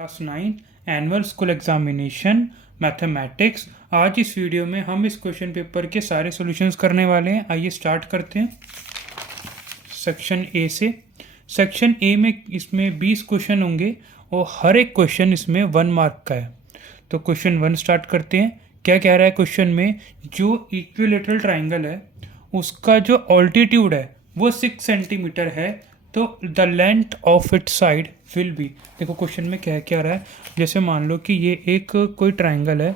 Class 9 annual school examination mathematics. आज इस video में हम इस क्वेश्चन पेपर के सारे सॉल्यूशंस करने वाले हैं। आइए स्टार्ट करते हैं सेक्शन ए से। सेक्शन ए में इसमें 20 क्वेश्चन होंगे और हर एक क्वेश्चन इसमें 1 मार्क का है। तो क्वेश्चन 1 स्टार्ट करते हैं। क्या कह रहा है क्वेश्चन में, जो इक्विलेटरल ट्राइंगल है उसका जो ऑल्टीट्यूड है वो 6 सेंटीमीटर है, तो the length of it side will be. देखो क्वेश्चन में क्या क्या रहा है, जैसे मान लो कि ये एक कोई ट्राइंगल है,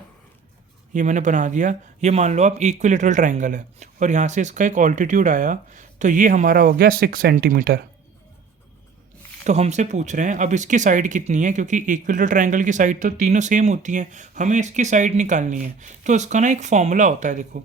ये मैंने बना दिया। ये मान लो आप इक्विलेटरल ट्राइंगल है और यहाँ से इसका एक ऑल्टीट्यूड आया, तो ये हमारा हो गया 6 सेंटीमीटर। तो हमसे पूछ रहे हैं अब इसकी साइड कितनी है, क्योंकि इक्विलेटरल ट्राइंगल की साइड तो तीनों सेम होती हैं, हमें इसकी साइड निकालनी है। तो इसका ना एक फॉर्मूला होता है, देखो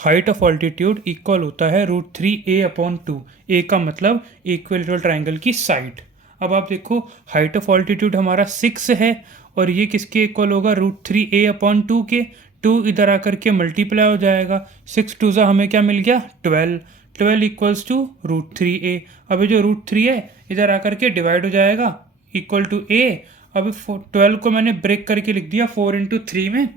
हाइट ऑफ ऑल्टीट्यूड इक्वल होता है √3a/2। ए का मतलब इक्विलेटरल ट्राइंगल की साइड। अब आप देखो हाइट ऑफ ऑल्टीट्यूड हमारा 6 है और ये किसके इक्वल होगा, √3a/2 के। 2 इधर आकर के मल्टीप्लाई हो जाएगा, 6 2 ज़ा हमें क्या मिल गया 12। 12 इक्वल्स टू √3a। अब ये जो √3 है इधर आकर के डिवाइड हो जाएगा इक्वल टू a। अब 12 को मैंने ब्रेक करके लिख दिया 4 × 3 में,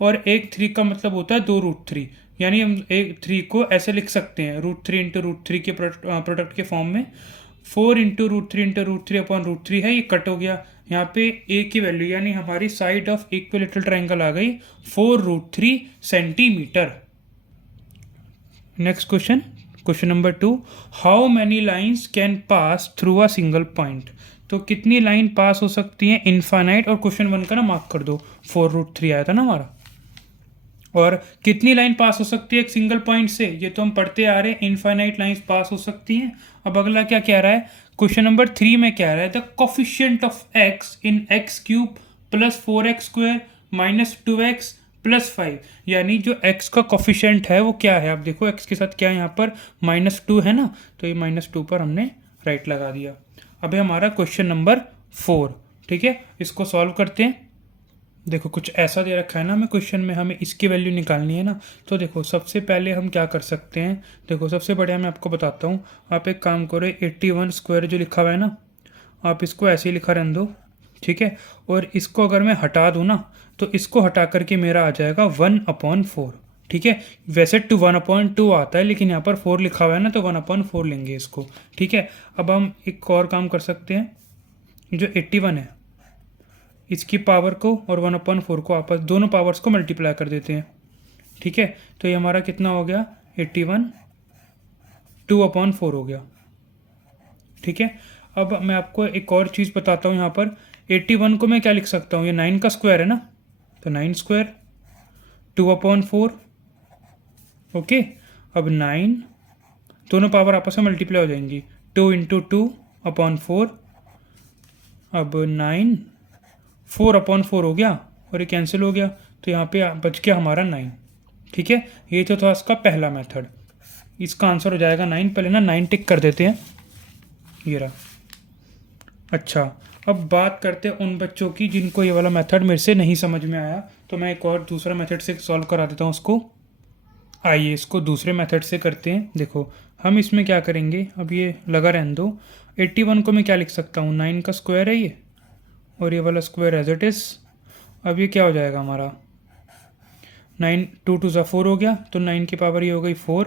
और एक 3 का मतलब होता है 2√3, यानी हम एक 3 को ऐसे लिख सकते हैं √3 × √3 के प्रोडक्ट के फॉर्म में। 4 × √3 × √3/√3 है, ये कट हो गया। यहाँ पे a की वैल्यू यानी हमारी साइड ऑफ इक्विलेटरल ट्राइंगल आ गई 4√3 centimetre. Next question, question number 2, how many lines can pass through a single point. तो कितनी लाइन पास हो सकती हैं, इनफाइनाइट। और क्वेश्चन 1 का ना मार्क कर दो, 4√3 आया था ना हमारा। और कितनी लाइन पास हो सकती है एक सिंगल पॉइंट से, ये तो हम पढ़ते आ रहे हैं, इनफाइनाइट लाइंस पास हो सकती हैं। अब अगला क्या कह रहा है, क्वेश्चन नंबर 3 में कह रहा है the coefficient of x in x³ + 4x² - 2x + 5। यानी जो x का कोफिशिएंट है वो क्या है, आप देखो x के साथ क्या है, यहाँ पर -2 है ना, तो ये -2 पर हमने राइट लगा दिया। अब हमारा क्वेश्चन नंबर 4, ठीक है, इसको सॉल्व करते हैं। देखो कुछ ऐसा दे रखा है ना हमें क्वेश्चन में, हमें इसकी वैल्यू निकालनी है ना। तो देखो सबसे पहले हम क्या कर सकते हैं, देखो सबसे बढ़िया मैं आपको बताता हूँ। आप एक काम करो, 81² जो लिखा हुआ है ना, आप इसको ऐसे ही लिखा रहने दो, ठीक है। और इसको अगर मैं हटा दूँ ना, तो इसको हटा करके मेरा आ जाएगा 1/4, ठीक है। वैसे 1/2 आता है, लेकिन यहाँ पर 4 लिखा हुआ है ना, तो 1/4 लेंगे इसको, ठीक है। अब हम एक और काम कर सकते हैं, जो 81 है इसकी पावर को और 1/4 को आपस दोनों पावर्स को मल्टीप्लाई कर देते हैं, ठीक है। तो ये हमारा कितना हो गया 81 2/4 हो गया, ठीक है। अब मैं आपको एक और चीज़ बताता हूँ, यहाँ पर 81 को मैं क्या लिख सकता हूँ, ये 9 का स्क्वायर है ना, तो 9² 2/4, ओके। अब 9 दोनों पावर आपस में मल्टीप्लाई हो जाएंगी, 2 × 2/4। अब 9 4/4 हो गया और ये कैंसिल हो गया, तो यहाँ पे बच गया हमारा 9, ठीक है। ये तो था इसका पहला मेथड, इसका आंसर हो जाएगा 9। पहले ना 9 टिक कर देते हैं, ये रहा। अच्छा, अब बात करते हैं उन बच्चों की जिनको ये वाला मेथड मेरे से नहीं समझ में आया, तो मैं एक और दूसरा मेथड से सॉल्व करा देता हूँ उसको। आइए इसको दूसरे मेथड से करते हैं। देखो हम इसमें क्या करेंगे, अब ये लगा रहने दो। 81 को मैं क्या लिख सकता हूँ, 9 का स्क्वायर है ये, और ये वाला स्क्वायर एज इट इज़। अब ये क्या हो जाएगा हमारा 9 2 2 ज़ा 4 हो गया, तो 9 की पावर ये हो गई 4,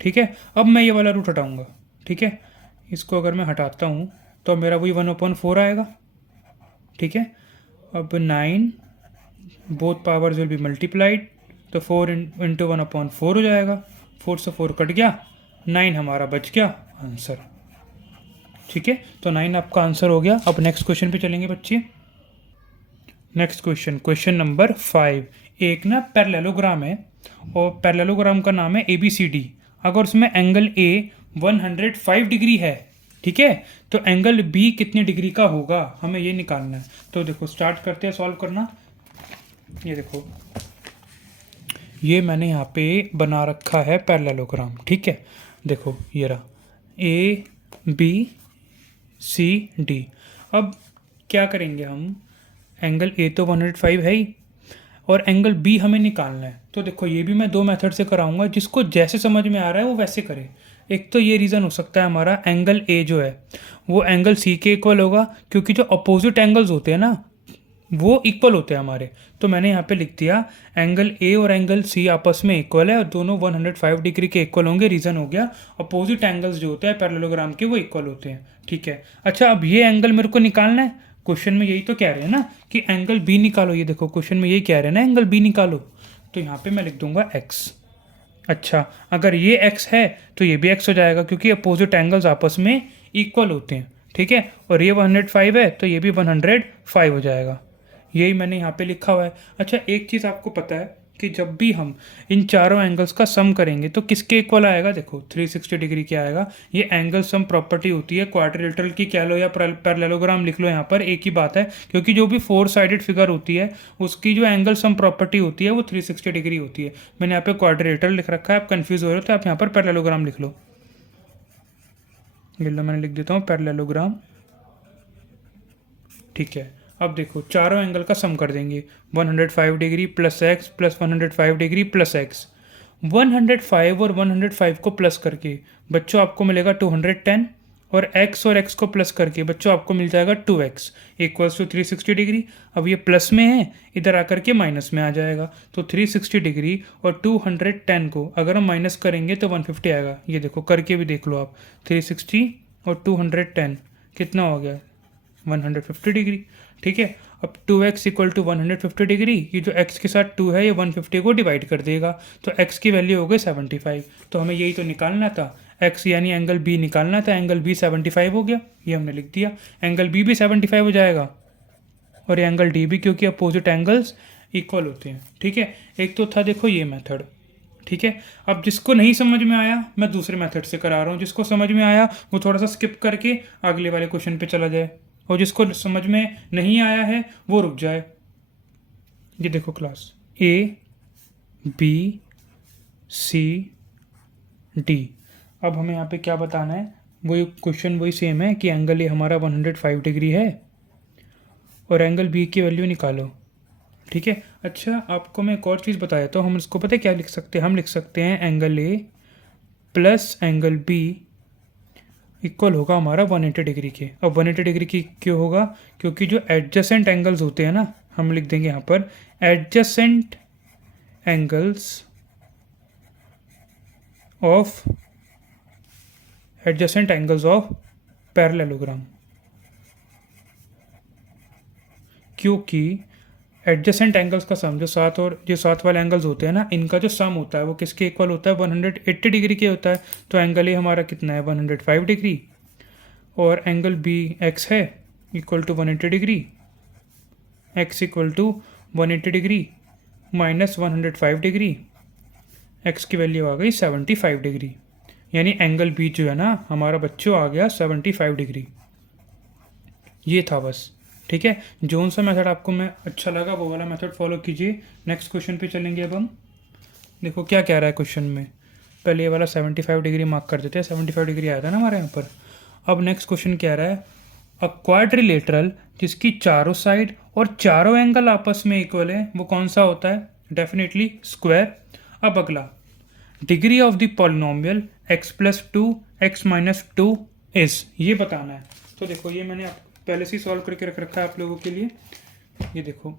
ठीक है। अब मैं ये वाला रूट हटाऊंगा, ठीक है। इसको अगर मैं हटाता हूँ तो मेरा वही 1/4 आएगा, ठीक है। अब 9 both powers will be multiplied, तो 4 × 1/4 हो जाएगा। 4 से 4 कट गया, 9 हमारा बच गया आंसर, ठीक है। तो 9 आपका आंसर हो गया। अब नेक्स्ट क्वेश्चन पे चलेंगे बच्चे। Next question, question number 5। एक ना पैरेललोग्राम है और पैरेललोग्राम का नाम है ABCD। अगर उसमें एंगल A 105 डिग्री है, ठीक है, तो एंगल B कितने डिग्री का होगा, हमें ये निकालना है। तो देखो स्टार्ट करते हैं सॉल्व करना। ये देखो ये मैंने यहाँ पे बना रखा है पैरेललोग्राम, ठीक है। देखो ये रहा ABCD। अब क्या करेंगे हम, एंगल A तो 105 है ही, और एंगल B हमें निकालना है। तो देखो ये भी मैं 2 मेथड से कराऊंगा, जिसको जैसे समझ में आ रहा है वो वैसे करे। एक तो ये रीज़न हो सकता है हमारा एंगल ए जो है वो एंगल सी के इक्वल होगा, क्योंकि जो अपोजिट एंगल्स होते हैं ना वो इक्वल होते हैं हमारे। तो मैंने यहाँ पे लिख दिया एंगल ए और एंगल सी आपस में इक्वल है और दोनों 105 डिग्री के इक्वल होंगे। रीज़न हो गया अपोजिट एंगल्स जो होते हैं पैरेललोग्राम के वो इक्वल होते हैं। ठीक है, अच्छा अब ये एंगल मेरे को निकालना है। क्वेश्चन में यही तो कह रहे हैं ना कि एंगल बी निकालो। ये देखो क्वेश्चन में यही कह रहे हैं ना एंगल बी निकालो, तो यहाँ पे मैं लिख दूंगा एक्स। अच्छा, अगर ये x है तो ये भी x हो जाएगा, क्योंकि अपोजिट एंगल्स आपस में इक्वल होते हैं। ठीक है, और ये 105 है तो ये भी 105 हो जाएगा। यही मैंने यहाँ पे लिखा हुआ है। अच्छा, एक चीज़ आपको पता है कि जब भी हम इन चारों एंगल्स का सम करेंगे तो किसके इक्वल आएगा? देखो 360 डिग्री क्या आएगा? ये एंगल सम प्रॉपर्टी होती है, क्वाड्रिलेटरल की कह लो या पैरेललोग्राम लिख लो, यहाँ पर एक ही बात है, क्योंकि जो भी 4 साइडेड फिगर होती है उसकी जो एंगल सम प्रॉपर्टी होती है वो 360 डिग्री होती है। मैंने यहाँ पे क्वाड्रिलेटरल लिख रखा है, आप कन्फ्यूज हो रहे हो तो आप यहाँ पर पैरेललोग्राम लिख लो। मैंने लिख देता हूँ पैरेललोग्राम। ठीक है, अब देखो चारों एंगल का सम कर देंगे। 105 degree plus x plus 105 degree plus x. 105 और 105 को प्लस करके बच्चों आपको मिलेगा 210, और x को प्लस करके बच्चों आपको मिल जाएगा 2x इक्वल्स टू 360 डिग्री। अब ये प्लस में है, इधर आकर के माइनस में आ जाएगा, तो 360 डिग्री और 210 को अगर हम माइनस करेंगे तो 150 आएगा। ये देखो करके भी देख लो आप, 360 और 210 कितना हो गया? 150 डिग्री। ठीक है, अब 2x इक्वल टू 150 डिग्री, ये जो x के साथ 2 है ये 150 को डिवाइड कर देगा, तो x की वैल्यू हो गई 75। तो हमें यही तो निकालना था, x यानी एंगल b निकालना था। एंगल b 75 हो गया, ये हमने लिख दिया। एंगल b भी 75 हो जाएगा और एंगल d भी, क्योंकि अपोजिट एंगल्स इक्वल होते हैं। ठीक है, एक तो था देखो ये मेथड। ठीक है, अब जिसको नहीं समझ में आया मैं दूसरे मेथड से करा रहा हूँ, जिसको समझ में आया वो थोड़ा सा स्किप करके अगले वाले क्वेश्चन पे चला जाए, और जिसको समझ में नहीं आया है वो रुक जाए। ये देखो class A B C D. अब हमें यहाँ पे क्या बताना है? वही क्वेश्चन वही सेम है कि एंगल ए हमारा 105 डिग्री है और एंगल बी की वैल्यू निकालो। ठीक है, अच्छा आपको मैं एक और चीज़ बताया तो हम इसको पता है क्या लिख सकते हैं? हम लिख सकते हैं angle A plus angle B equal होगा हमारा 180 डिग्री के। अब 180 डिग्री की क्यों होगा? क्योंकि जो एडजेसेंट एंगल्स होते हैं ना, हम लिख देंगे यहाँ पर एडजेसेंट एंगल्स ऑफ पैरेललोग्राम, क्योंकि एडजेसेंट एंगल्स का सम जो साथ वाले एंगल्स होते हैं ना, इनका जो सम होता है वो किसके इक्वल होता है? 180 डिग्री के होता है। तो एंगल ए हमारा कितना है? 105 डिग्री, और एंगल बी एक्स है equal to 180 degree. X equal to 180 degree minus 105 degree, X की वैल्यू आ गई 75 डिग्री। यानी एंगल बी जो है ना हमारा बच्चों आ गया 75 डिग्री। ये था बस। ठीक है, जोन सा मेथड आपको मैं अच्छा लगा वो वाला मेथड फॉलो कीजिए। नेक्स्ट क्वेश्चन पे चलेंगे अब हम। देखो क्या कह रहा है क्वेश्चन में, पहले ये वाला 75 डिग्री मार्क कर देते हैं, 75 डिग्री आया था ना हमारे यहाँ पर। अब नेक्स्ट क्वेश्चन कह रहा है अ क्वाड्रिलेटरल जिसकी चारों साइड और चारों एंगल आपस में इक्वल है वो कौन सा होता है? Definitely square. अब अगला, degree of the polynomial x plus 2 x minus 2 is, ये बताना है। तो देखो ये मैंने पहले से ही सॉल्व करके रख रखा है आप लोगों के लिए। ये देखो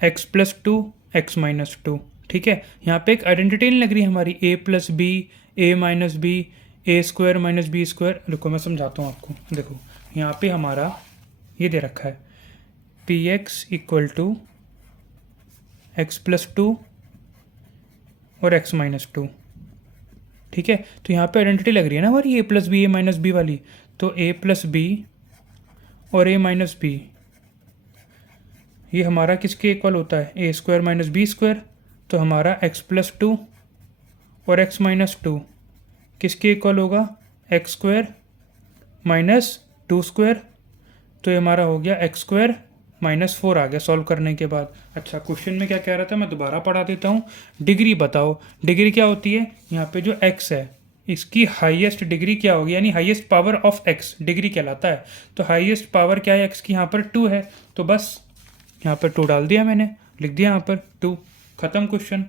x प्लस 2 x माइनस 2। ठीक है, यहाँ पे एक आइडेंटिटी नहीं लग रही हमारी a plus B A minus B A square minus B square. देखो मैं समझाता हूँ आपको। देखो यहाँ पे हमारा ये दे रखा है P X equal to X plus 2 और x माइनस 2। ठीक है, तो यहाँ पे आइडेंटिटी लग रही है ना हमारी a plus B A minus B वाली, तो a प्लस बी और a माइनस बी ये हमारा किसके इक्वल होता है? A square minus B square. तो हमारा x प्लस 2 और x माइनस 2 किसके इक्वल होगा? X square minus 2 square. तो ये हमारा हो गया x स्क्वायर माइनस 4 आ गया सॉल्व करने के बाद। अच्छा, क्वेश्चन में क्या कह रहा था मैं दोबारा पढ़ा देता हूँ। डिग्री बताओ, डिग्री क्या होती है? यहाँ पे जो x है इसकी हाईएस्ट डिग्री क्या होगी, यानी highest power of x degree कहलाता है। तो हाईएस्ट पावर क्या है x की? यहाँ पर 2 है, तो बस यहाँ पर 2 डाल दिया मैंने, लिख दिया यहाँ पर 2, खत्म क्वेश्चन।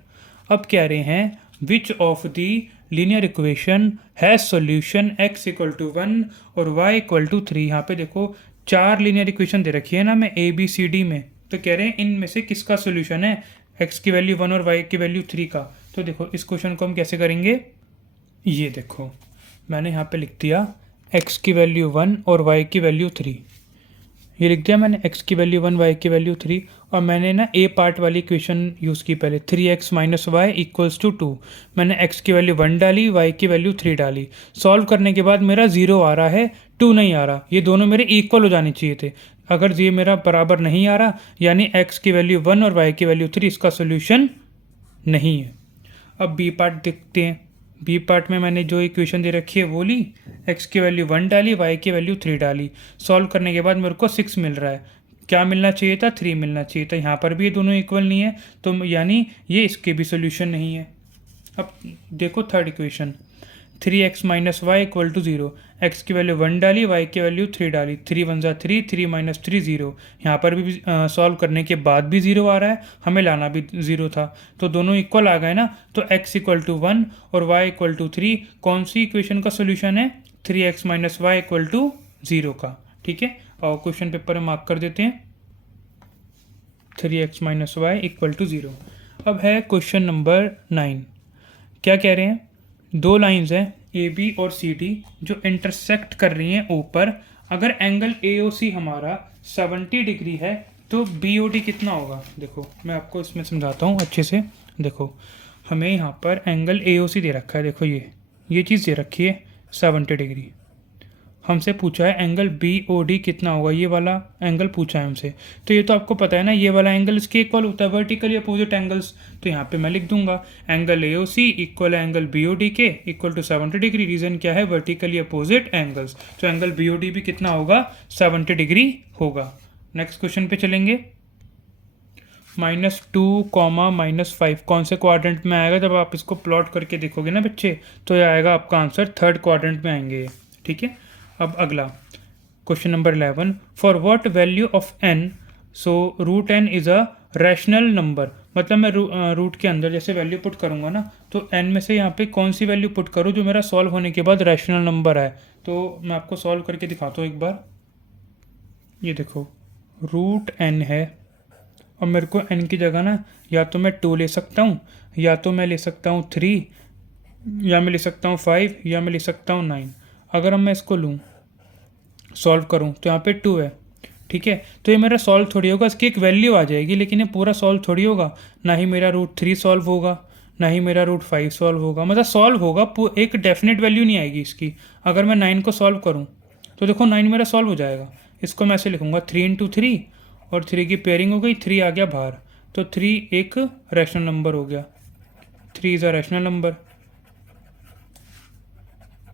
अब कह रहे हैं which of the linear equation has solution x equal to 1 और y इक्वल टू 3। यहाँ पे देखो 4 लीनियर इक्वेशन दे रखी है ना मैं ए बी सी डी में, तो कह रहे हैं इनमें से किसका सॉल्यूशन है x की वैल्यू 1 और y की वैल्यू 3 का। तो देखो इस क्वेश्चन को हम कैसे करेंगे, ये देखो मैंने यहाँ पे लिख दिया x की वैल्यू 1 और y की वैल्यू 3, ये लिख दिया मैंने x की वैल्यू 1 y की वैल्यू 3, और मैंने ना ए पार्ट वाली इक्वेशन यूज़ की पहले 3x minus Y equals to 2। मैंने x की वैल्यू 1 डाली, y की वैल्यू 3 डाली। सॉल्व करने के बाद मेरा 0 आ रहा है, 2 नहीं आ रहा। ये दोनों मेरे इक्वल हो जाने चाहिए थे। अगर ये मेरा बराबर नहीं आ रहा यानी x की वैल्यू 1 और y की वैल्यू 3 इसका सोल्यूशन नहीं है। अब बी पार्ट देखते हैं। बी पार्ट में मैंने जो इक्वेशन दे रखी है वो ली, x की वैल्यू 1 डाली, y की वैल्यू 3 डाली। सॉल्व करने के बाद मेरे को 6 मिल रहा है। क्या मिलना चाहिए था, 3 मिलना चाहिए था। यहाँ पर भी ये दोनों इक्वल नहीं है, तो यानी ये इसके भी सोल्यूशन नहीं है। अब देखो third equation, 3x minus Y equal to 0। X की वैल्यू 1 डाली, y की वैल्यू 3 डाली। 3 1 ज़ा 3, 3 माइनस 3 0। यहाँ पर भी सॉल्व करने के बाद भी 0 आ रहा है, हमें लाना भी 0 था, तो दोनों इक्वल आ गए ना। तो x इक्वल टू 1 और y इक्वल टू 3 कौन सी इक्वेशन का सोल्यूशन है, 3x minus Y equal to 0 का। ठीक है, और क्वेश्चन पेपर में मार्क कर देते हैं 3x minus Y equal to 0। अब है क्वेश्चन नंबर 9। क्या कह रहे हैं, दो लाइंस हैं ए बी और सी डी जो इंटरसेक्ट कर रही हैं ऊपर। अगर एंगल ए ओ सी हमारा 70 डिग्री है तो बी ओ डी कितना होगा। देखो मैं आपको इसमें समझाता हूँ अच्छे से। देखो हमें यहाँ पर एंगल ए ओ सी दे रखा है, देखो ये चीज़ दे रखी है 70 डिग्री। हमसे पूछा है एंगल बी ओ डी कितना होगा, ये वाला एंगल पूछा है हमसे। तो ये तो आपको पता है ना, ये वाला एंगल इसके इक्वल होता है, वर्टिकली अपोजिट एंगल्स। तो यहाँ पे मैं लिख दूंगा angle A O C equal angle B O D के इक्वल टू 70 डिग्री। रीज़न क्या है, वर्टिकली अपोजिट एंगल्स। तो एंगल बी ओ डी भी कितना होगा, 70 डिग्री होगा। नेक्स्ट क्वेश्चन पे चलेंगे। -2, -5 कौन से क्वाड्रेंट में आएगा, जब आप इसको प्लॉट करके देखोगे ना बच्चे, तो ये आएगा आपका आंसर थर्ड क्वाड्रेंट में आएंगे। ठीक है, अब अगला question number 11, for what value of n so root n is a rational number. मतलब मैं रूट के अंदर जैसे वैल्यू पुट करूँगा ना, तो n में से यहाँ पे कौन सी वैल्यू पुट करूँ जो मेरा सॉल्व होने के बाद रैशनल नंबर आए। तो मैं आपको सॉल्व करके दिखाता हूँ एक बार। ये देखो रूट n है, और मेरे को n की जगह ना या तो मैं 2 ले सकता हूँ, या तो मैं ले सकता हूँ 3, या मैं ले सकता हूँ 5, या मैं ले सकता हूँ 9। अगर मैं इसको लूँ सॉल्व करूँ तो यहाँ पे 2 है। ठीक है, तो ये मेरा सॉल्व थोड़ी होगा, इसकी एक वैल्यू आ जाएगी, लेकिन ये पूरा सॉल्व थोड़ी होगा। ना ही मेरा रूट 3 सॉल्व होगा, ना ही मेरा रूट 5 सॉल्व होगा। मतलब सॉल्व होगा, एक डेफिनेट वैल्यू नहीं आएगी इसकी। अगर मैं 9 को सॉल्व करूँ तो देखो 9 मेरा सॉल्व हो जाएगा। इसको मैं ऐसे लिखूँगा 3 इंटू 3, और 3 की पेयरिंग हो गई, 3 आ गया बाहर, तो 3 एक रैशनल नंबर हो गया। 3 इज़ अ रैशनल नंबर।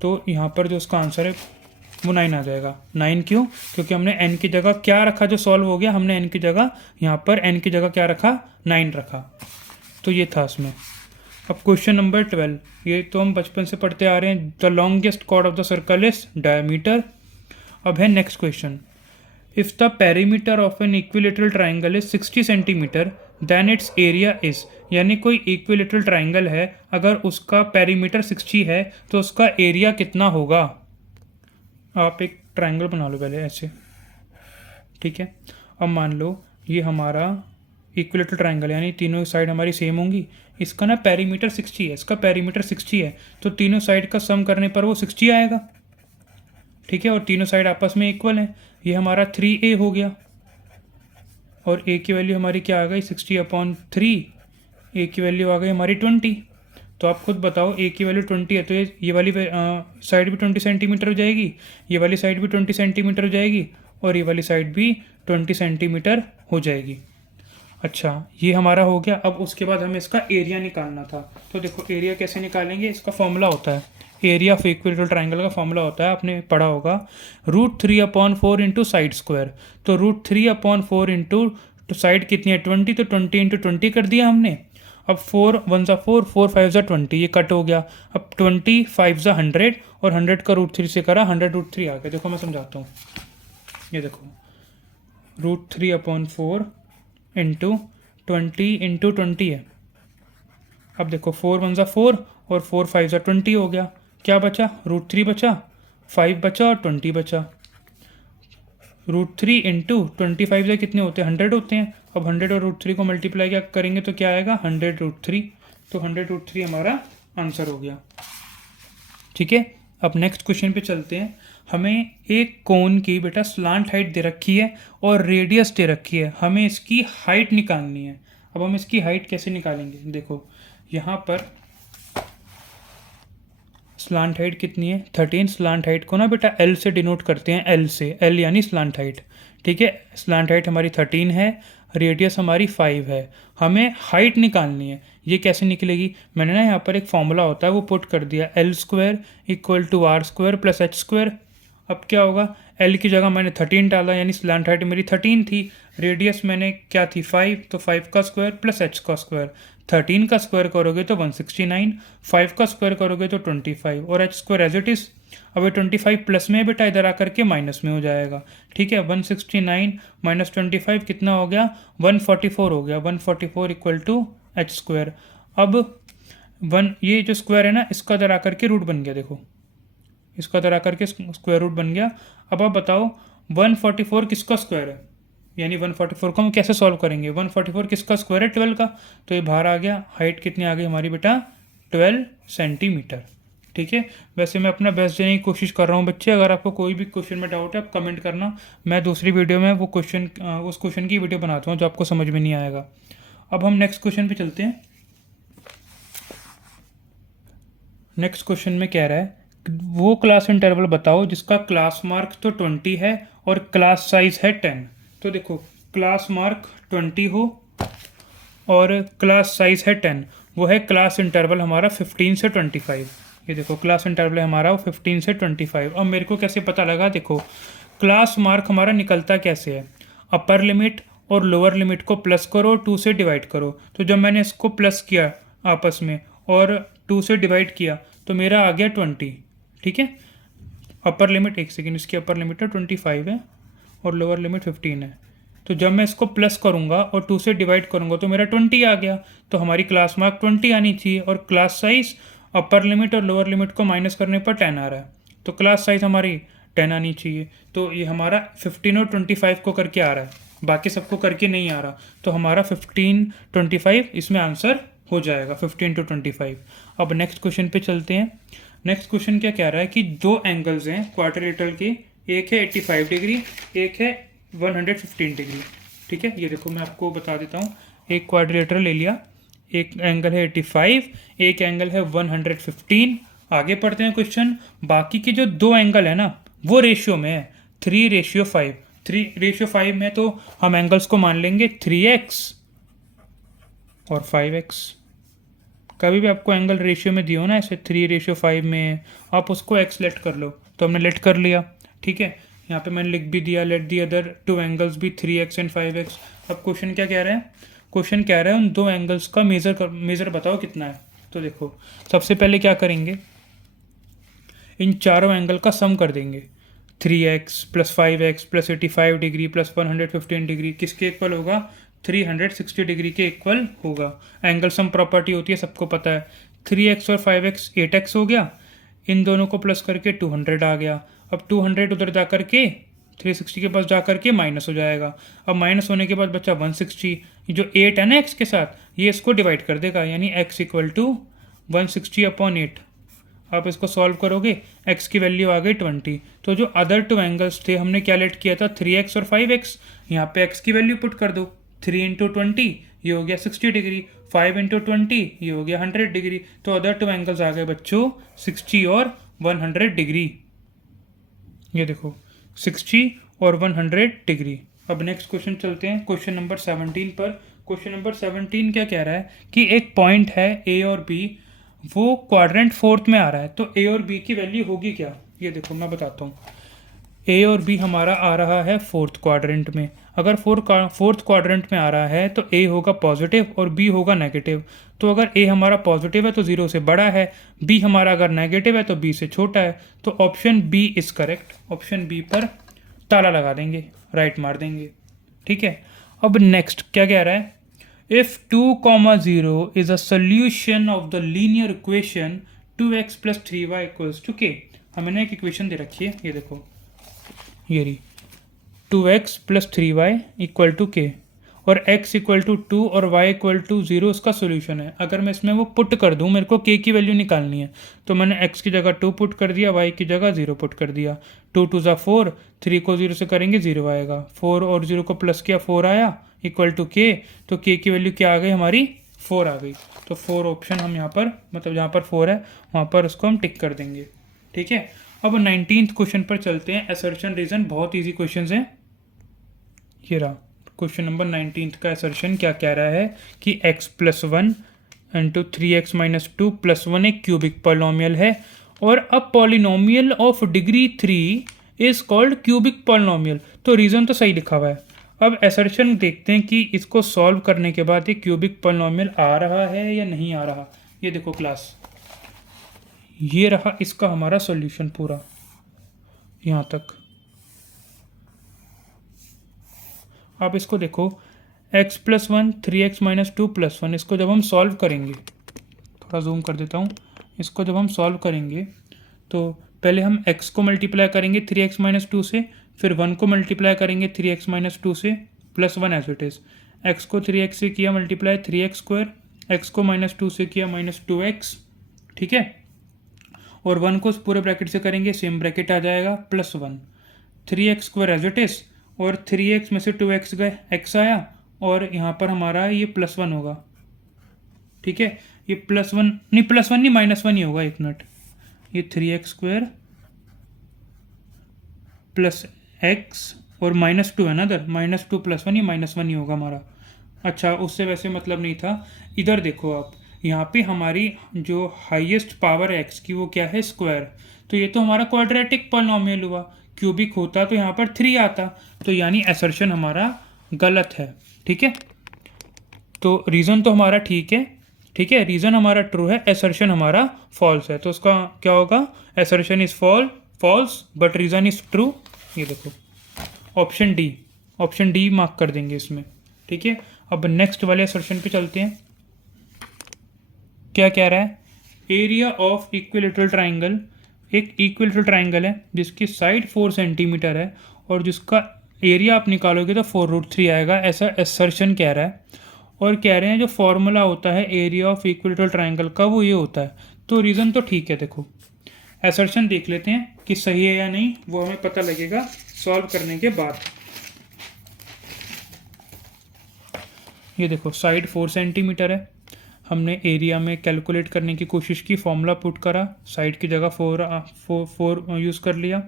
तो यहाँ पर जो उसका आंसर है वो 9 आ जाएगा। 9 क्यों, क्योंकि हमने n की जगह क्या रखा, जो सॉल्व हो गया हमने n की जगह, यहाँ पर n की जगह क्या रखा, 9 रखा। तो ये था इसमें। अब क्वेश्चन नंबर 12, ये तो हम बचपन से पढ़ते आ रहे हैं। The longest chord of the circle is diameter. अब है next question, if the perimeter of an equilateral triangle is 60 centimetre then its area is. यानी कोई इक्विलेटरल ट्राइंगल है, अगर उसका पेरीमीटर 60 है तो उसका एरिया कितना होगा। आप एक ट्राइंगल बना लो पहले ऐसे। ठीक है, अब मान लो ये हमारा इक्विलेटरल ट्राइंगल, यानी तीनों साइड हमारी सेम होंगी। इसका ना पेरीमीटर 60 है, इसका पेरीमीटर 60 है, तो तीनों साइड का सम करने पर वो 60 आएगा। ठीक है, और तीनों साइड आपस में इक्वल हैं। ये हमारा 3a हो गया, और a की वैल्यू हमारी क्या आ गई, 60/3। a की वैल्यू आ गई हमारी 20। तो आप खुद बताओ, a की वैल्यू 20 है, तो ये वाली साइड भी 20 सेंटीमीटर हो जाएगी, ये वाली साइड भी 20 सेंटीमीटर हो जाएगी, और ये वाली साइड भी 20 सेंटीमीटर हो जाएगी। अच्छा, ये हमारा हो गया। अब उसके बाद हमें इसका एरिया निकालना था। तो देखो एरिया कैसे निकालेंगे, इसका फॉर्मूला होता है, एरिया ऑफ इक्विलेटरल ट्राइंगल का फॉर्मूला होता है, आपने पढ़ा होगा, √3/4 इंटू साइड स्क्वायर। तो √3/4 इंटू साइड कितनी है 20, तो 20 इंटू 20 कर दिया हमने। अब 4 1 ज़ा 4, 4 5 ज़ा 20, ये कट हो गया। अब 20 5 ज़ा 100, और 100 का √3 से करा, 100 √3 आ गया। देखो मैं समझाता हूँ, ये देखो √3/4 इंटू 20 इंटू 20 है। अब देखो 4 1 ज़ा 4, और 4 5 ज़ा 20 हो गया। क्या बचा? √3 बचा, 5 बचा और 20 बचा। √3 इंटू 25 ज़ा कितने होते हैं? 100 होते हैं। अब 100 और √3 को मल्टीप्लाई क्या करेंगे तो क्या आएगा? 100√3। तो 100√3 हमारा आंसर हो गया। ठीक है, अब नेक्स्ट क्वेश्चन पे चलते हैं। हमें एक कोन की बेटा स्लांट हाइट दे रखी है और रेडियस दे रखी है, हमें इसकी हाइट निकालनी है। अब हम इसकी हाइट कैसे निकालेंगे? देखो यहाँ पर स्लांट हाइट कितनी है? 13। स्लांट हाइट को ना बेटा एल से डिनोट करते हैं, एल से, एल यानी स्लांट हाइट। ठीक है, स्लांट हाइट हमारी 13 है, रेडियस हमारी 5 है, हमें हाइट निकालनी है। ये कैसे निकलेगी? मैंने ना यहाँ पर एक फॉर्मूला होता है वो पुट कर दिया, L² = R² + H²। अब क्या होगा? L की जगह मैंने 13 डाला, यानी स्लांट हाइट मेरी 13 थी, रेडियस मैंने क्या थी? 5, तो 5 का स्क्वायर प्लस H का स्क्वायर। 13 का स्क्वायर करोगे तो 169, 5 का स्क्वायर करोगे तो 25 और H² एज इट इज़। अब ये 25 प्लस में बेटा इधर आकर के माइनस में हो जाएगा। ठीक है, 169 - 25 कितना हो गया? 144 हो गया। 144 = H²। अब ये जो स्क्वायर है ना, इसका इधर आकर के रूट बन गया। देखो इसका इधर आकर के स्क्वायर रूट बन गया। अब आप बताओ 144 किसका स्क्वायर है? यानी 144 को हम कैसे सॉल्व करेंगे? 144 किसका स्क्वायर है? 12 का। तो ये बाहर आ गया। हाइट कितनी आ गई हमारी बेटा? 12 सेंटीमीटर। ठीक है, वैसे मैं अपना बेस्ट देने की कोशिश कर रहा हूँ बच्चे। अगर आपको कोई भी क्वेश्चन में डाउट है आप कमेंट करना, मैं दूसरी वीडियो में वो उस क्वेश्चन की वीडियो बनाता हूँ जो आपको समझ में नहीं आएगा। अब हम नेक्स्ट क्वेश्चन पे चलते हैं। नेक्स्ट क्वेश्चन में कह रहा है वो क्लास इंटरवल बताओ जिसका क्लास मार्क तो 20 है और क्लास साइज है 10। तो देखो क्लास मार्क 20 हो और क्लास साइज है 10, वो है क्लास इंटरवल हमारा 15 से 25। ये देखो क्लास इंटरवल है हमारा वो 15 से 25। अब मेरे को कैसे पता लगा? देखो क्लास मार्क हमारा निकलता कैसे है? अपर लिमिट और लोअर लिमिट को प्लस करो, 2 से डिवाइड करो। तो जब मैंने इसको प्लस किया आपस में और 2 से डिवाइड किया तो मेरा आ गया 20। ठीक है, अपर लिमिट, एक सेकेंड, इसकी अपर लिमिट है 25 है और लोअर लिमिट 15 है। तो जब मैं इसको प्लस करूंगा और 2 से डिवाइड करूंगा तो मेरा 20 आ गया। तो हमारी क्लास मार्क 20 आनी चाहिए और क्लास साइज अपर लिमिट और लोअर लिमिट को माइनस करने पर 10 आ रहा है, तो क्लास साइज हमारी 10 आनी चाहिए। तो ये हमारा 15 और 25 को करके आ रहा है, बाकी सबको करके नहीं आ रहा। तो हमारा 15 25 इसमें आंसर हो जाएगा, 15 to 25। अब नेक्स्ट क्वेश्चन पे चलते हैं। नेक्स्ट क्वेश्चन क्या कह रहा है कि दो एंगल्स हैं क्वाड्रिलेटरल के, एक है 85 डिग्री, एक है 115 डिग्री। ठीक है, ये देखो मैं आपको बता देता हूँ। एक क्वाड्रिलेटरल ले लिया, एक एंगल है 85, एक एंगल है 115। आगे पढ़ते हैं क्वेश्चन। बाकी के जो दो एंगल है ना वो रेशियो में है 3:5। 3:5 में तो हम एंगल्स को मान लेंगे 3x और 5x। कभी भी आपको एंगल रेशियो में दियो ना, ऐसे 3:5 में, आप उसको x लेट कर लो। तो हमने लेट कर लिया। ठीक है, यहाँ पे मैंने लिख भी दिया let the other two angles भी 3x एंड 5x। अब क्वेश्चन क्या कह रहा है? क्वेश्चन कह रहा है उन दो एंगल्स का मेज़र बताओ कितना है। तो देखो सबसे पहले क्या करेंगे, इन चारों एंगल का सम कर देंगे। 3x + 5x + 85 डिग्री + 115 डिग्री किसके इक्वल होगा? 360 डिग्री के इक्वल होगा। एंगल सम प्रॉपर्टी होती है, सबको पता है। 3x और 5x 8x हो गया, इन दोनों को प्लस करके 200 आ गया। अब 200 उधर जा करके 360 के पास जा करके माइनस हो जाएगा। अब माइनस होने के बाद बच्चा 160, जो 8 है ना x के साथ, ये इसको डिवाइड कर देगा, यानी x = 160/8। आप इसको सॉल्व करोगे, x की वैल्यू आ गई 20। तो जो अदर टू एंगल्स थे हमने क्या लेट किया था? 3x और 5x। यहाँ पे x की वैल्यू पुट कर दो, 3 × 20 ये हो गया 60 डिग्री, 5 × 20 ये हो गया 100 डिग्री। तो अदर टू एंगल्स आ गए बच्चों 60 और 100 डिग्री। ये देखो 60 और 100 डिग्री। अब नेक्स्ट क्वेश्चन चलते हैं क्वेश्चन नंबर 17 पर। क्वेश्चन नंबर 17 क्या कह रहा है कि एक पॉइंट है A और B, वो क्वाड्रेंट 4th में आ रहा है। तो A और B की वैल्यू होगी क्या? ये देखो मैं बताता हूँ। A और B हमारा आ रहा है 4th क्वाड्रेंट में। अगर 4th क्वाड्रेंट में आ रहा है तो A होगा पॉजिटिव और B होगा नेगेटिव। तो अगर A हमारा पॉजिटिव है तो 0 से बड़ा है, B हमारा अगर नेगेटिव है तो B से छोटा है। तो option B is correct. Option B पर ताला लगा देंगे, राइट मार देंगे। ठीक है, अब नेक्स्ट क्या कह रहा है? If 2,0 is a solution of the linear equation 2x plus 3y equals to K. हमें एक इक्वेशन दे रखी है, ये देखो, ये रही 2x plus 3y equal to के, और x इक्वल टू 2 और y इक्वल टू 0 उसका सोल्यूशन है। अगर मैं इसमें वो पुट कर दूं, मेरे को k की वैल्यू निकालनी है, तो मैंने x की जगह 2 पुट कर दिया, y की जगह 0 पुट कर दिया। 2 2 ज़ा 4, 3 को 0 से करेंगे 0 आएगा, 4 और 0 को प्लस किया 4 आया इक्वल टू k। तो k की वैल्यू क्या आ गई हमारी, 4 आ गई। तो 4 ऑप्शन हम यहाँ पर, मतलब जहाँ पर 4 है वहाँ पर उसको हम टिक कर देंगे। ठीक है, अब 19th क्वेश्चन पर चलते हैं। असर्शन रीजन बहुत ईजी क्वेश्चन है। ये रहा क्वेश्चन नंबर 19 का। असर्शन क्या कह रहा है कि x plus 1 into 3x minus 2 plus 1 एक क्यूबिक पॉलिनोमियल है, और अब polynomial of degree 3 is called cubic polynomial. तो रीज़न तो सही लिखा हुआ है। अब असर्शन देखते हैं कि इसको सॉल्व करने के बाद ये क्यूबिक पॉलिनोमियल आ रहा है या नहीं आ रहा। ये देखो क्लास, ये रहा इसका हमारा सॉल्यूशन पूरा यहाँ तक। आप इसको देखो, x plus 1 3x minus 2 plus 1, इसको जब हम सॉल्व करेंगे, थोड़ा जूम कर देता हूँ, इसको जब हम सॉल्व करेंगे तो पहले हम x को मल्टीप्लाई करेंगे 3x माइनस 2 से, फिर 1 को मल्टीप्लाई करेंगे 3x माइनस 2 से plus 1 as it is. x को 3x से किया मल्टीप्लाई 3x स्क्वायर, x को माइनस 2 से किया माइनस 2x। ठीक है, और 1 को पूरे ब्रैकेट से करेंगे, सेम ब्रैकेट आ जाएगा plus 1, 3x square as it is, और 3x में से 2x गए, x आया, और यहाँ पर हमारा ये प्लस 1 होगा। ठीक है, ये प्लस 1 नहीं, प्लस 1 नहीं, माइनस 1 ही होगा, एक मिनट, ये 3x स्क्वायर प्लस x और माइनस 2 है ना इधर, माइनस 2 प्लस 1, ये माइनस 1 ही होगा हमारा। अच्छा, उससे वैसे मतलब नहीं था। इधर देखो आप, यहाँ पे हमारी जो हाईएस्ट पावर है x की वो क्या है, स्क्वायर। तो ये तो हमारा क्वाड्रेटिक पॉलिनोमियल हुआ, क्यूबिक होता तो यहाँ पर 3 आता, तो यानी असर्शन हमारा गलत है। ठीक है, तो रीज़न तो हमारा ठीक है। ठीक है, रीज़न हमारा ट्रू है, असर्शन हमारा फॉल्स है। तो उसका क्या होगा, assertion is false but reason is true. ये देखो option D, option D mark कर देंगे इसमें। ठीक है, अब नेक्स्ट वाले असर्शन पे चलते हैं। क्या कह रहा है, एरिया ऑफ इक्विलेटरल ट्राइंगल, एक इक्विलेटरल ट्राइंगल है जिसकी साइड 4 सेंटीमीटर है और जिसका एरिया आप निकालोगे तो 4√3 आएगा, ऐसा असर्शन कह रहा है। और कह रहे हैं जो फॉर्मूला होता है एरिया ऑफ इक्विलेटरल ट्राइंगल का वो ये होता है। तो रीज़न तो ठीक है। देखो असर्शन देख लेते हैं कि सही है या नहीं, वो हमें पता लगेगा सॉल्व करने के बाद। ये देखो साइड 4 सेंटीमीटर है, हमने एरिया में कैलकुलेट करने की कोशिश की, फॉर्मूला पुट करा, साइड की जगह 4 यूज़ कर लिया।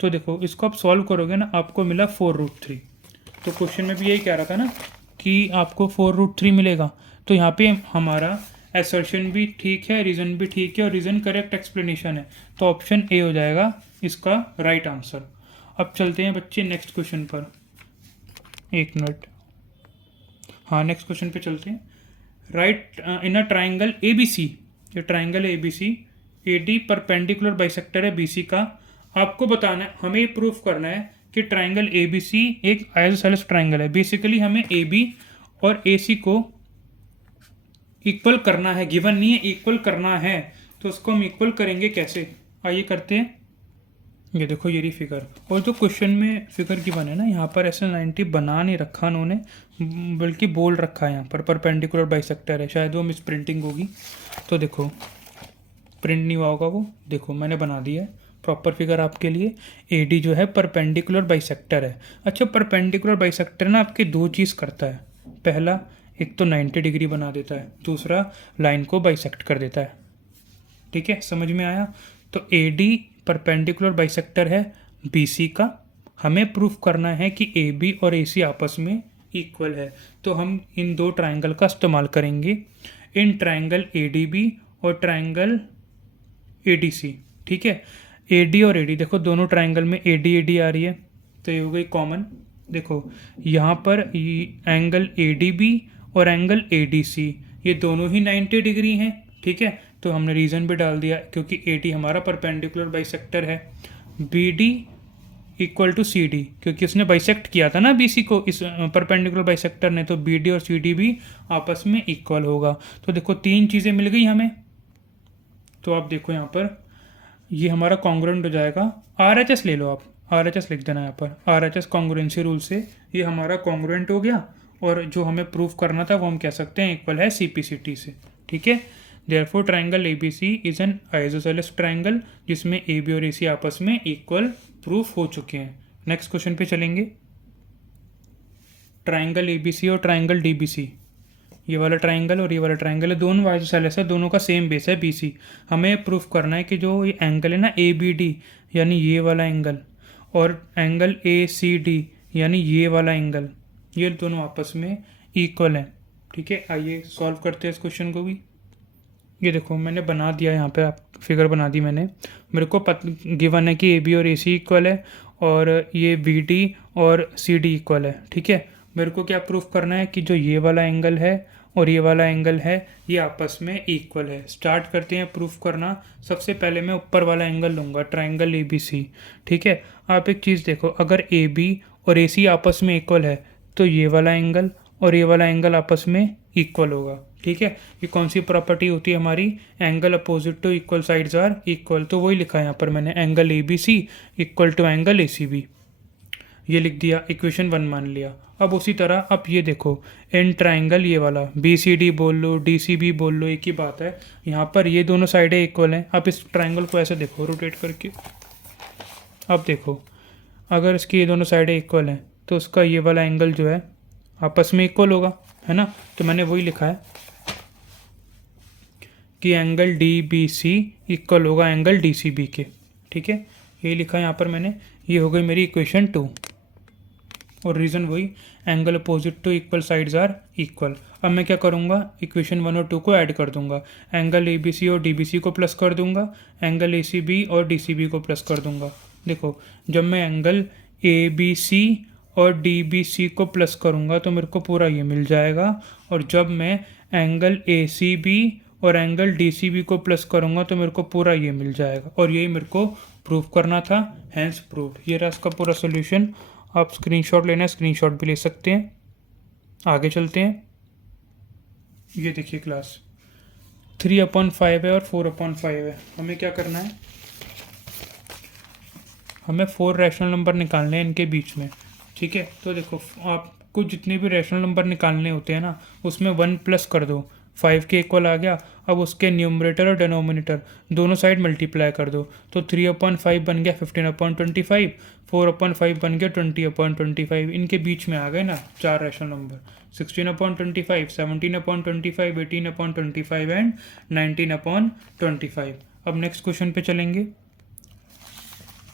तो देखो इसको आप सॉल्व करोगे ना, आपको मिला 4√3। तो क्वेश्चन में भी यही कह रहा था ना कि आपको 4√3 मिलेगा। तो यहाँ पे हमारा असर्शन भी ठीक है, रीज़न भी ठीक है, और रीज़न करेक्ट एक्सप्लेनेशन है। तो ऑप्शन ए हो जाएगा इसका राइट आंसर। अब चलते हैं बच्चे नेक्स्ट क्वेश्चन पर, एक मिनट, हाँ नेक्स्ट क्वेश्चन पे चलते हैं। Write in a triangle A B C, ये ट्राइंगल है A B C, A D perpendicular bisector है बी सी का। आपको बताना है, हमें ये प्रूफ करना है कि ट्राइंगल ए बी सी एक आइसोसेलेस ट्राइंगल है। बेसिकली हमें ए बी और ए सी को इक्वल करना है, गिवन नहीं है, इक्वल करना है। तो उसको हम इक्वल करेंगे कैसे, आइए करते हैं। ये देखो ये रही फिगर, और जो क्वेश्चन में फिगर गिवन है ना, यहाँ पर ऐसे 90 बना नहीं रखा उन्होंने, बल्कि बोल रखा है यहाँ पर परपेंडिकुलर बाइसेक्टर है, शायद वो मिस प्रिंटिंग होगी। तो देखो प्रिंट नहीं हुआ होगा वो, देखो मैंने बना दिया है प्रॉपर फिगर आपके लिए। ए डी जो है परपेंडिकुलर बाइसेक्टर है। अच्छा, परपेंडिकुलर बाइसेक्टर ना आपके दो चीज़ करता है, पहला एक तो 90 डिग्री बना देता है, दूसरा लाइन को बाइसेक्ट कर देता है। ठीक है, समझ में आया। तो ए डी परपेंडिकुलर बाइसेक्टर है बी सी का, हमें प्रूफ करना है कि ए बी और ए सी आपस में इक्वल है। तो हम इन दो ट्राइंगल का इस्तेमाल करेंगे, in triangle A D B और ट्राइंगल ए डी सी। ठीक है, ए डी और ए डी, देखो दोनों ट्राइंगल में ए डी आ रही है, तो ये हो गई कॉमन। देखो यहाँ पर एंगल ए डी बी और एंगल ए डी सी, ये दोनों ही 90 डिग्री हैं। ठीक है, तो हमने रीज़न भी डाल दिया क्योंकि ए डी हमारा परपेंडिकुलर बाइसेक्टर है। B D equal to C D, क्योंकि उसने बाइसेक्ट किया था ना बी सी को इस परपेंडिकुलर बाइसेक्टर ने, तो बी डी और सी डी भी आपस में इक्वल होगा। तो देखो 3 चीज़ें मिल गई हमें। तो आप देखो यहाँ पर ये हमारा कॉन्ग्रुएंट हो जाएगा। आर एच एस ले लो, आप आर एच एस लिख देना यहाँ पर, R H S congruency rule से ये हमारा कॉन्ग्रुएंट हो गया। और जो हमें प्रूफ करना था वो हम कह सकते हैं इक्वल है सी पी सी टी से। ठीक है, therefore triangle A B C is an isosceles triangle जिसमें ए बी और ए सी आपस में इक्वल प्रूफ हो चुके हैं। नेक्स्ट क्वेश्चन पे चलेंगे। ट्राइंगल ए बी सी और ट्राइंगल डी बी सी, ये वाला ट्राइंगल और ये वाला ट्राइंगल है, दोनों आइसोसेलेस है, दोनों का सेम बेस है बी सी। हमें प्रूफ करना है कि जो ये एंगल है ना ए बी डी यानी ये वाला एंगल, और एंगल ए सी डी यानी ये वाला एंगल, ये दोनों आपस में इक्वल हैं। ठीक है, आइए सॉल्व करते हैं इस क्वेश्चन को भी। ये देखो मैंने बना दिया, यहाँ पे आप फिगर बना दी मैंने। मेरे को गिवन है कि ए बी और ए सी इक्वल है और ये बी डी और सी डी इक्वल है। ठीक है, मेरे को क्या प्रूफ करना है कि जो ये वाला एंगल है और ये वाला एंगल है ये आपस में इक्वल है। स्टार्ट करते हैं प्रूफ करना। सबसे पहले मैं ऊपर वाला एंगल लूँगा, ट्राइंगल ए बी सी। ठीक है, आप एक चीज़ देखो, अगर ए बी और ए सी आपस में इक्वल है तो ये वाला एंगल और ये वाला एंगल आपस में इक्वल होगा। ठीक है, ये कौन सी प्रॉपर्टी होती है हमारी, angle opposite to equal sides are equal. तो वही लिखा है यहाँ पर मैंने, angle A B C equal to angle A C B, ये लिख दिया, इक्वेशन 1 मान लिया। अब उसी तरह आप ये देखो, एन ट्राइंगल ये वाला बी सी डी बोल लो, डी सी बी बोल लो, एक ही बात है। यहाँ पर ये दोनों साइडें इक्वल हैं। आप इस ट्राइंगल को ऐसे देखो रोटेट करके, अब देखो अगर इसकी ये दोनों साइडें इक्वल हैं तो उसका ये वाला एंगल जो है आपस में इक्वल होगा, है ना। तो मैंने वही लिखा है कि angle D B C equal होगा एंगल डी सी बी के। ठीक है, यही लिखा है यहाँ पर मैंने। ये हो गई मेरी इक्वेशन 2 और रीज़न वही, angle opposite to equal sides are equal. अब मैं क्या करूँगा, इक्वेशन 1 और 2 को ऐड कर दूंगा। एंगल ए बी सी और डी बी सी को प्लस कर दूंगा, एंगल ए सी बी और डी सी बी को प्लस कर दूंगा। देखो जब मैं एंगल ए बी सी और डी बी सी को प्लस करूँगा तो मेरे को पूरा ये मिल जाएगा, और जब मैं एंगल ए सी बी और एंगल डी सी बी को प्लस करूँगा तो मेरे को पूरा ये मिल जाएगा। और यही मेरे को प्रूफ करना था, हैंस प्रूफ। ये रहा इसका पूरा सोल्यूशन। आप स्क्रीनशॉट लेना है, स्क्रीनशॉट भी ले सकते हैं। आगे चलते हैं। ये देखिए क्लास 3/5 है और 4/5 है। हमें क्या करना है, हमें 4 रैशनल नंबर निकालने हैं इनके बीच में। ठीक है, तो देखो आपको जितने भी रैशनल नंबर निकालने होते हैं ना उसमें 1 प्लस कर दो, 5 के इक्वल आ गया। अब उसके न्यूमरेटर और डिनोमिनेटर दोनों साइड मल्टीप्लाई कर दो, तो 3/5 बन गया 15/25, 4/5 बन गया 20/25। इनके बीच में आ गए ना 4 रैशनल नंबर, 16/25, 17/25, 18/25 एंड 19/25। अब नेक्स्ट क्वेश्चन पे चलेंगे।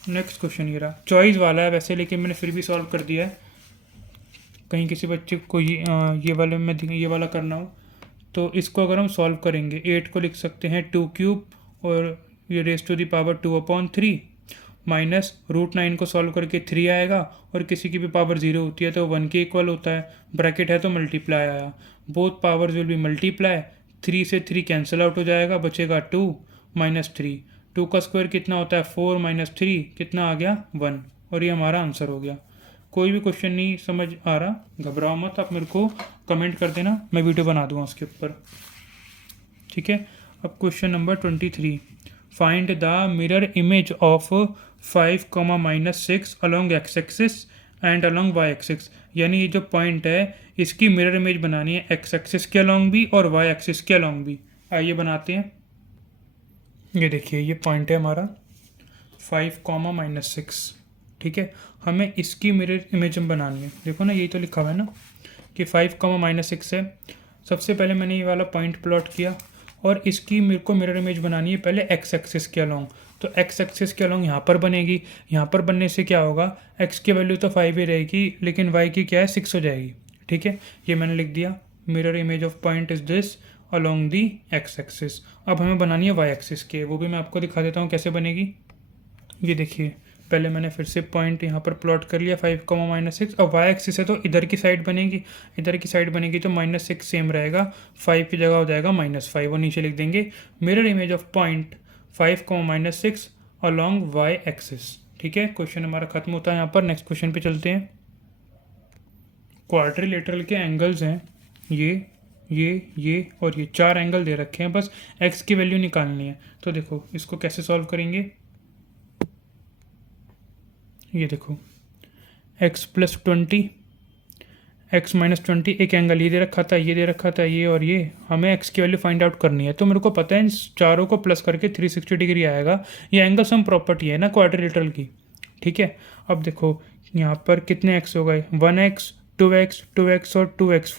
नेक्स्ट क्वेश्चन ये रहा, चॉइस वाला है वैसे, लेकिन मैंने फिर भी सॉल्व कर दिया है, कहीं किसी बच्चे को ये वाले में ये वाला करना हो। तो इसको अगर हम सॉल्व करेंगे, 8 को लिख सकते हैं 2 क्यूब और ये raise to the power 2/3 minus √9 को सॉल्व करके 3 आएगा, और किसी की भी पावर 0 होती है तो 1 के इक्वल होता है, ब्रैकेट है तो मल्टीप्लाई आया, both powers will be multiply, 3 से 3 कैंसिल आउट हो जाएगा, बचेगा 2 - 3। 2 का स्क्वायर कितना होता है 4 - 3 कितना आ गया 1, और ये हमारा आंसर हो गया। कोई भी क्वेश्चन नहीं समझ आ रहा, घबराओ मत, आप मेरे को कमेंट कर देना, मैं वीडियो बना दूंगा उसके ऊपर। ठीक है, अब question number 23, find the mirror image of 5, -6 along X axis and along Y axis. यानी ये जो पॉइंट है इसकी मिरर इमेज बनानी है एक्स एक्सिस के अलॉन्ग भी और वाई एक्सिस के अलॉन्ग भी। आइए बनाते हैं। ये देखिए ये पॉइंट है हमारा 5, -6। ठीक है, हमें इसकी मिरर इमेज बनानी है। देखो ना, यही तो लिखा हुआ है ना कि 5, -6 है। सबसे पहले मैंने ये वाला पॉइंट प्लॉट किया और इसकी मेरे को मिरर इमेज बनानी है पहले एक्स एक्सिस के अलॉन्ग। तो एक्स एक्सिस के अलॉन्ग यहाँ पर बनेगी, यहाँ पर बनने से क्या होगा, एक्स की वैल्यू तो 5 ही रहेगी लेकिन वाई की क्या है 6 हो जाएगी। ठीक है, ये मैंने लिख दिया, mirror image of point is this along the x axis. अब हमें बनानी है वाई एक्सिस के, वो भी मैं आपको दिखा देता हूँ कैसे बनेगी। ये देखिए, पहले मैंने फिर से पॉइंट यहाँ पर प्लॉट कर लिया 5, -6। अब वाई एक्सिस है तो इधर की साइड बनेगी, इधर की साइड बनेगी तो -6 सेम रहेगा, 5 की जगह हो जाएगा -5, और नीचे लिख देंगे mirror image of point 5, -6 along Y axis. ठीक है, क्वेश्चन हमारा खत्म होता है यहाँ पर। नेक्स्ट क्वेश्चन पे चलते हैं। क्वाड्रिलेटरल के एंगल्स हैं ये और ये 4 एंगल दे रखे हैं, बस एक्स की वैल्यू निकालनी है। तो देखो इसको कैसे सॉल्व करेंगे। ये देखो x + 20 x - 20, एक एंगल ये दे रखा था, ये दे रखा था, ये और ये, हमें x की वैल्यू फाइंड आउट करनी है। तो मेरे को पता है इन चारों को प्लस करके 360 डिग्री आएगा। ये एंगल सम प्रॉपर्टी है ना क्वाड्रिलेटरल की, ठीक है। अब देखो यहाँ पर कितने x हो गए, 1x 2x 2x और 2x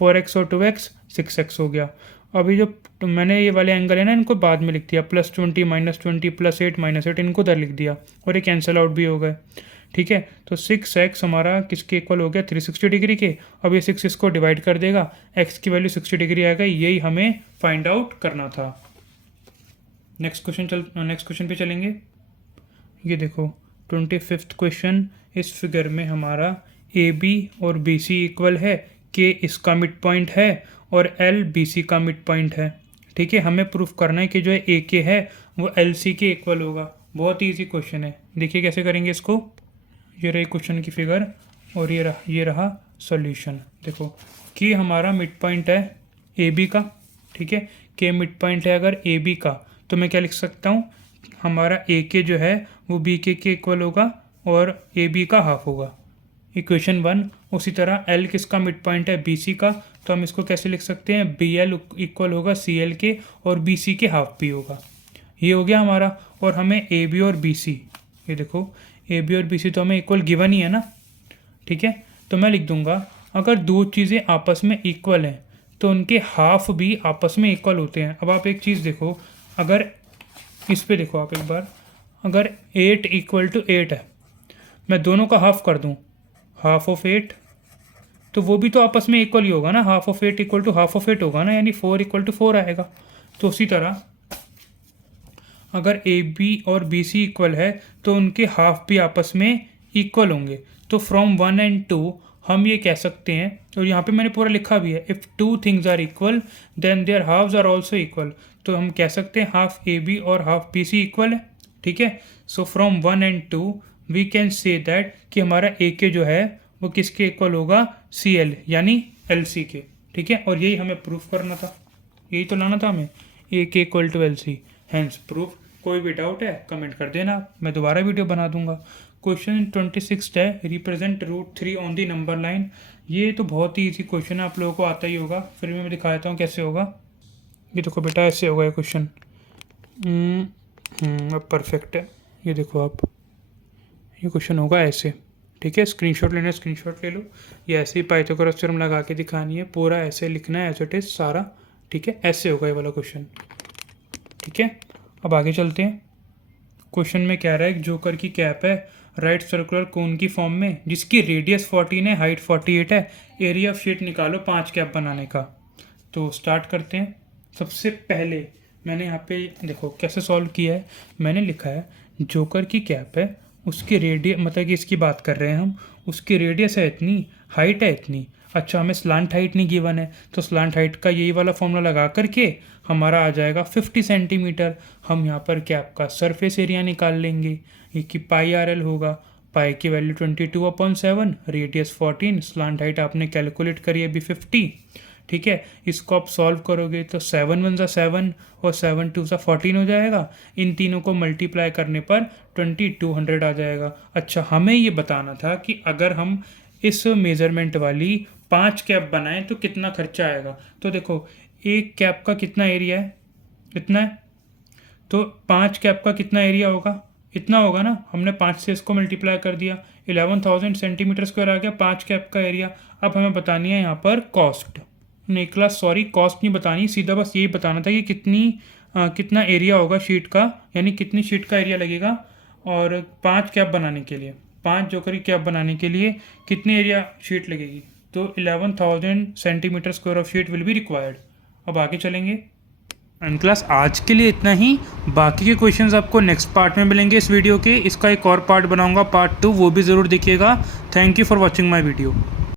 4x और 2x 6x हो गया। अभी जो मैंने ये वाले एंगल है ना, इनको बाद में लिख दिया, +20 -20 +8 -8, इनको उधर लिख दिया और ये कैंसिल आउट भी हो गए, ठीक है। तो 6x हमारा किसके इक्वल हो गया, 360 डिग्री के। अब ये 6 इसको डिवाइड कर देगा, x की वैल्यू 60 डिग्री आएगा। यही हमें फाइंड आउट करना था। नेक्स्ट क्वेश्चन पे चलेंगे। ये देखो 25th क्वेश्चन। इस फिगर में हमारा AB और BC इक्वल है, K इसका मिड पॉइंट है और L BC का मिड पॉइंट है, ठीक है। हमें प्रूफ करना है कि जो AK है वो LC के इक्वल होगा। बहुत ईजी क्वेश्चन है, देखिए कैसे करेंगे इसको। ये रही क्वेश्चन की फिगर और ये रहा सॉल्यूशन। देखो K हमारा मिड पॉइंट है AB का, ठीक है। K मिड पॉइंट है अगर AB का, तो मैं क्या लिख सकता हूँ, हमारा AK जो है वो BK के इक्वल होगा और AB का हाफ होगा, इक्वेशन 1। उसी तरह L किसका मिड पॉइंट है, BC का, तो हम इसको कैसे लिख सकते हैं, BL इक्वल होगा CL के और BC के हाफ भी होगा। ये हो गया हमारा। और हमें AB और BC, ये देखो AB और BC तो हमें इक्वल गिवन ही है ना, ठीक है। तो मैं लिख दूंगा अगर दो चीज़ें आपस में इक्वल हैं तो उनके हाफ भी आपस में इक्वल होते हैं। अब आप एक चीज़ देखो, अगर इस पे देखो आप एक बार, अगर 8 = 8 है, मैं दोनों का हाफ कर दूं, हाफ ऑफ 8, तो वो भी तो आपस में इक्वल ही होगा ना। हाफ ऑफ 8 = हाफ ऑफ 8 होगा ना, यानी 4 = 4 आएगा। तो उसी तरह अगर AB और BC इक्वल है तो उनके हाफ भी आपस में इक्वल होंगे। तो फ्रॉम 1 and 2 हम ये कह सकते हैं, और यहाँ पे मैंने पूरा लिखा भी है, if 2 things are equal then their halves are also equal. तो हम कह सकते हैं हाफ AB और हाफ BC इक्वल है, ठीक है। So from 1 and 2 we can say that कि हमारा AK जो है वो किसके इक्वल होगा, CL यानी LC के, ठीक है। और यही हमें प्रूफ करना था, यही तो लाना था हमें, AK = LC, हैंस प्रूफ। कोई भी डाउट है कमेंट कर देना, मैं दोबारा वीडियो बना दूंगा। क्वेश्चन 26 है, represent √3 on the number line. ये तो बहुत ही ईजी क्वेश्चन है, आप लोगों को आता ही होगा, फिर भी मैं दिखा देता हूँ कैसे होगा। ये देखो बेटा ऐसे होगा ये क्वेश्चन, अब परफेक्ट है। ये देखो आप, ये क्वेश्चन होगा ऐसे, ठीक है। स्क्रीनशॉट लेना है, स्क्रीनशॉट ले लो। ये ऐसे ही पाइथागोरस थ्योरम लगा के दिखानी है, पूरा ऐसे लिखना है एज इट इज सारा, ठीक है। ऐसे होगा ये वाला क्वेश्चन, ठीक है। अब आगे चलते हैं। क्वेश्चन में क्या रहा है, जोकर की कैप है राइट सर्कुलर कोन की फॉर्म में, जिसकी रेडियस 14 है, हाइट 48 है। एरिया ऑफ शीट निकालो 5 कैप बनाने का। तो स्टार्ट करते हैं। सबसे पहले मैंने यहाँ पे देखो कैसे सॉल्व किया है। मैंने लिखा है जोकर की कैप है, उसकी रेडियस, मतलब कि इसकी बात कर रहे हैं हम, उसकी रेडियस है इतनी, हाइट है इतनी। अच्छा, हमें स्लांट हाइट नहीं गिवन है, तो स्लांट हाइट का यही वाला फॉर्मूला लगा करके हमारा आ जाएगा 50 सेंटीमीटर। हम यहाँ पर कैप का सरफेस एरिया निकाल लेंगे, ये कि πRL होगा। पाई की वैल्यू 22/7, रेडियस 14, स्लांट हाइट आपने कैलकुलेट करी अभी 50, ठीक है। इसको आप सॉल्व करोगे तो 7 × 7 और 7 × 2 14 हो जाएगा। इन तीनों को मल्टीप्लाई करने पर 2200 आ जाएगा। अच्छा, हमें ये बताना था कि अगर हम इस मेज़रमेंट वाली 5 कैप बनाएं तो कितना खर्चा आएगा। तो देखो एक कैप का कितना एरिया है, इतना है, तो 5 कैप का कितना एरिया होगा, इतना होगा ना। हमने 5 से इसको मल्टीप्लाई कर दिया, 11,000 सेंटीमीटर स्क्वायर आ गया 5 कैप का एरिया। अब हमें बतानी है यहाँ पर कॉस्ट, नहीं क्लास सॉरी कॉस्ट नहीं बतानी, सीधा बस यही बताना था कि कितना एरिया होगा शीट का, यानी कितनी शीट का एरिया लगेगा। और 5 कैप बनाने के लिए, 5 जोकर की कैप बनाने के लिए कितनी एरिया शीट लगेगी, तो 11,000 centimetre square of sheet will be required. अब आगे चलेंगे। एंड क्लास आज के लिए इतना ही, बाकी के क्वेश्चंस आपको नेक्स्ट पार्ट में मिलेंगे इस वीडियो के। इसका एक और पार्ट बनाऊंगा, पार्ट 2, वो भी ज़रूर देखिएगा। Thank you for watching my video.